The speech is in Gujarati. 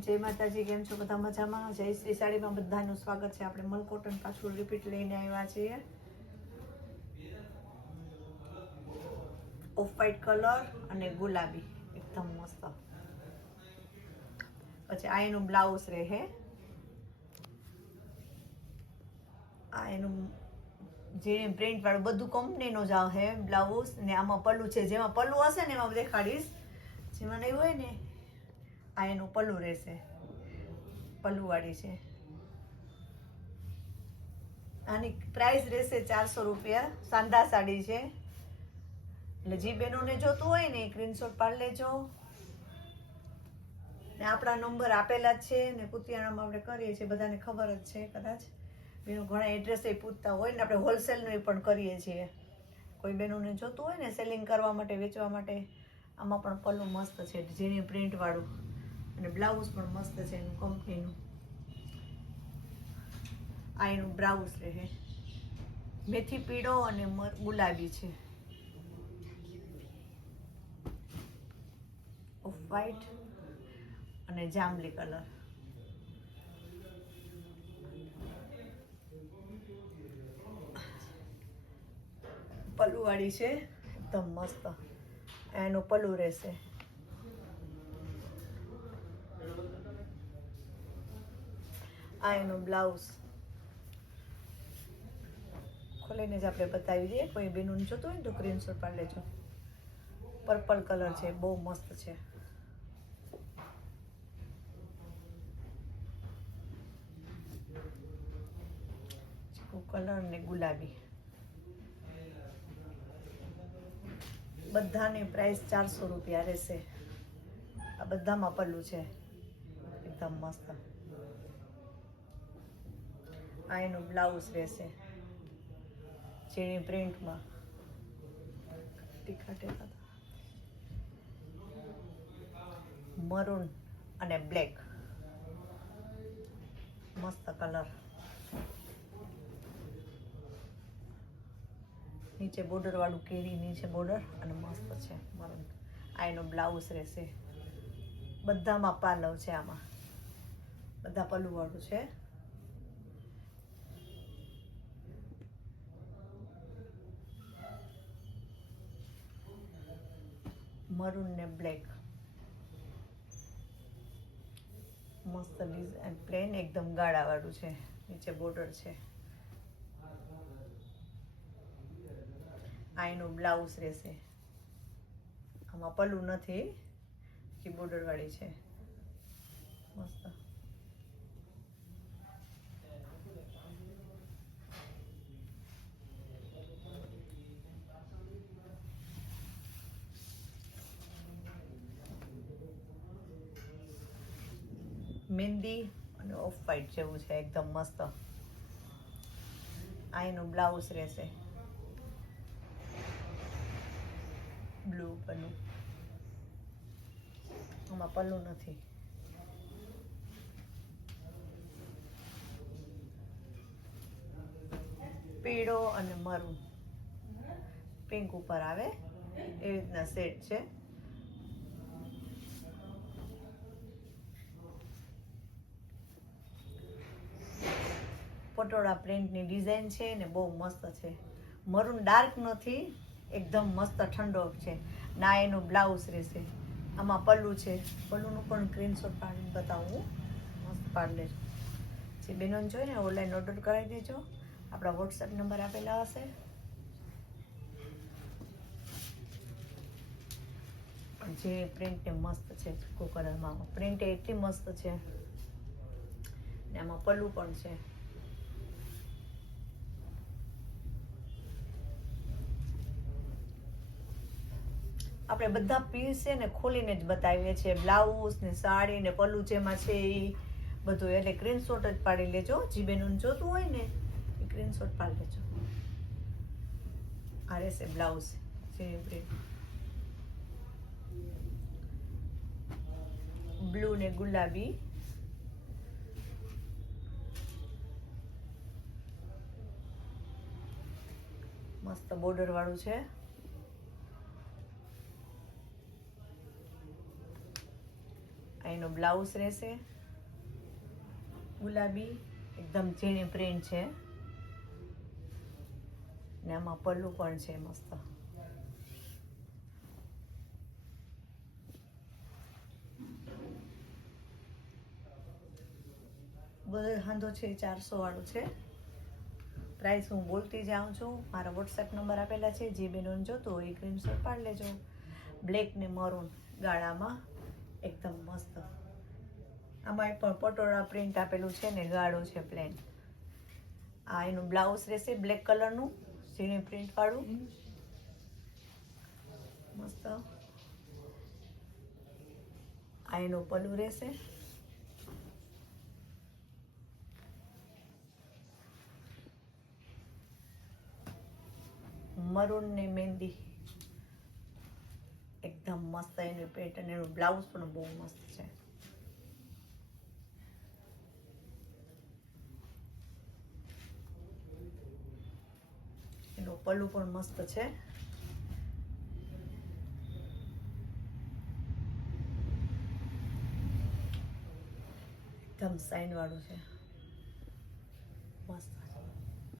જય માતાજી. કેમ છો બધા? મજામાં? જય શ્રી સાડીમાં બધાનું સ્વાગત છે. આપણે મલ કોટન પાછું રિપીટ લઈને આવ્યા છીએ. ઓફ વ્હાઈટ કલર અને ગુલાબી એકદમ મસ્ત. પછી આ એનું બ્લાઉઝ રહે. આ એનું જે પ્રિન્ટ વાળું બધું કંપનીનું જ આવે બ્લાઉઝ ને આમાં પલ્લું છે. જેમાં પલ્લું હશે ને એમાં દેખાડીશ. જેમાં નહીં હોય ને આ એનું પલ્લું રહેશે. પલ્લુવાળી છે. આની પ્રાઇસ રહેશે 400 રૂપિયા. સાંધા સાડી છે એટલે જે બહેનોને જોતું હોય ને સ્ક્રીનશોટ પાડી લેજો. ને આપણા નંબર આપેલા જ છે ને કુતિયાણામાં આપણે કરીએ છીએ, બધાને ખબર જ છે કદાચ. બેનો ઘણા એડ્રેસ એ પૂછતા હોય ને આપણે હોલસેલનું એ પણ કરીએ છીએ. કોઈ બહેનોને જોતું હોય ને સેલિંગ કરવા માટે, વેચવા માટે, આમાં પણ પલ્લું મસ્ત છે ઝીણી પ્રિન્ટ વાળું અને બ્લાઉઝ પણ મસ્ત છે એનું કંપનીનું. આ એનું બ્લાઉઝ રહે. મેથી પીળો અને ગુલાબી છે. ઓફ વ્હાઈટ અને જાંબલી કલર. પલ્લુવાળી છે એકદમ મસ્ત. એનું પલ્લું રહેશે. આ એનું બ્લાઉઝ ખોલીને જ આપણે બતાવી દઈએ. કોઈ બેનું જોતું હોય ને તો સ્ક્રીનશોટ પાડી લેજો. પર્પલ કલર છે, બહુ મસ્ત છે. ચીકુ કલર ને ગુલાબી. બધાની પ્રાઇસ 400 રૂપિયા રહેશે. આ બધામાં પલ્લું છે એકદમ મસ્ત. આ એનું બ્લાઉઝ રહેશે ઝીણી પ્રિન્ટમાં. મરૂન અને બ્લેક મસ્ત કલર. નીચે બોર્ડર વાળું કેરી નીચે બોર્ડર અને મસ્ત છે મરૂન. આ એનો બ્લાઉઝ રહેશે. બધામાં પાલવ છે. આમાં બધા પલ્લું વાળું છે. મરૂન ને બ્લેક મસ્ત ડિઝાઇન. પ્લેન એકદમ ગાળા વાળું છે. નીચે બોર્ડર છે. આ એનું બ્લાઉઝ રહેશે. આમાં પલ્લું નથી, જે બોર્ડર વાળી છે મસ્ત. મહેંદી અને ઓફ વ્હાઈટ જેવું છે એકદમ મસ્ત. આ એનું બ્લાઉઝ રહેશે. બ્લુ પલ્લું. આમાં પલ્લું નથી. પીળો અને મરૂન પિંક ઉપર આવે એ રીતના સેટ છે. પટોળા પ્રિન્ટની ડિઝાઇન છે ને બહુ મસ્ત છે. મરૂન ડાર્ક નથી, એકદમ મસ્ત ઠંડો છે. ના એનું બ્લાઉઝ રહેશે. આમાં પલ્લું છે. પલ્લુનું પણ સ્ક્રીનશોટ પાડીને બતાવું. મસ્ત પાડી લેજો. જે બેનોને જોઈએ ને ઓનલાઈન ઓર્ડર કરાવી દેજો. આપણા વોટ્સએપ નંબર આપેલા હશે. જે પ્રિન્ટ મસ્ત છે કલરમાં. પ્રિન્ટ એટલી મસ્ત છે ને આમાં પલ્લું પણ છે. આપણે બધા પીસ છે ને ખોલીને જ બતાવીએ છીએ. બ્લાઉઝ ને સાડી ને પલ્લું જેમાં છે એ બધું. એટલે સ્ક્રીનશોટ જ પાડી લેજો. જે બેનોને જોતું હોય ને એ સ્ક્રીનશોટ પાડી લેજો. આ રહેશે બ્લાઉઝ જે પ્રિન્ટ. બ્લુ ને ગુલાબી. મસ્ત બોર્ડર વાળું છે. એનો બ્લાઉઝ રહેશે ગુલાબી, એકદમ ઝીણી પ્રિન્ટ છે ને આમાં પલ્લું પણ છે મસ્ત. બધો હાંધો છે 400 વાળું છે. પ્રાઇસ હું બોલતી જાઉં છું. મારા વોટ્સએપ નંબર આપેલા છે, જે બેનોને જોતું હોય એ સ્ક્રીનશોટ પાડી લેજો. બ્લેક ને મરૂન ગાળામાં એકદમ મસ્ત. આમાં પણ પટોળા પ્રિન્ટ આપેલું છે ને ગાળું છે પ્લેન. આ એનું બ્લાઉઝ રહેશે બ્લેક કલરનું ઝીણી પ્રિન્ટ વાળું મસ્ત. આ એનું પલ્લું રહેશે. મરૂન ને મહેંદી એકદમ મસ્ત એનું પેટર્ન, એનું બ્લાઉઝ પણ બહુ મસ્ત છે. એનું પલ્લું પણ મસ્ત છે. એકદમ સાઇન વાળું છે મસ્ત.